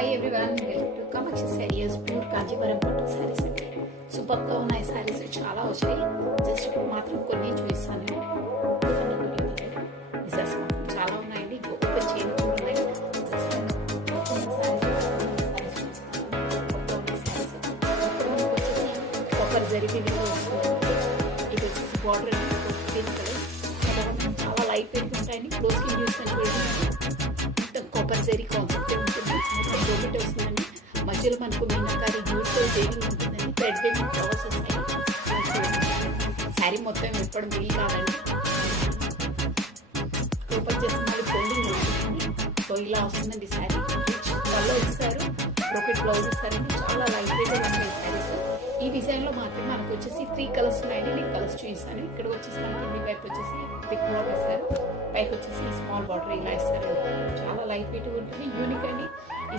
Hi everyone, welcome to Kamakshi saris pure Kanchipuram పట్టు శారీస్ అండి. సూపర్గా ఉన్నాయి శారీస్, చాలా వచ్చాయి. జస్ట్ ఇప్పుడు మాత్రం కొన్ని చూపిస్తాను. డిజైన్స్ మాత్రం చాలా ఉన్నాయండి. ఓపెన్ చేయడం ఉన్నాయి. ఒకరు జరిపి ఇది వచ్చేసి బార్డర్ గ్రీన్ కలర్, చాలా లైట్ వెయిట్ ఉంటాయండి. క్లోజ్కి యూస్ అని కొబ్బరి జరీ కాన్సెప్ట్ ఉంటుంది. మొత్తం డోమిట్ వస్తుందండి. మధ్యలో మనకు మీనాకారి యూస్తో జైలింగ్ ఉంటుందండి. థ్రెడ్ వేవింగ్ ఫ్లవర్స్ వస్తాయి. శారీ మొత్తం ఎప్పడం వీలు కాదండి. ఓపెన్ చేసిన మళ్ళీ ఫోల్డింగ్ ఉంటుందండి. సో ఇలా వస్తుందండి శారీ. వాళ్ళు ఇస్తారు, బ్రోకెట్ బ్లౌజ్ ఇస్తారండి. చాలా లైట్ వెయిట్ ఉన్నాయి శారీస్. ఈ డిజైన్లో మాత్రం మనకు వచ్చేసి 3 కలర్స్ ఉన్నాయండి. నేను కలర్స్ చూపిస్తాను. ఇక్కడ వచ్చేసి మనకి మీ వైపు వచ్చేసి బిగ్ బార్డర్ ఇస్తారు, పైకి వచ్చేసి స్మాల్ బార్డర్ ఇలా ఇస్తారు. చాలా లైట్ వెయిట్ ఉంటుంది, యూనిక్ అండి.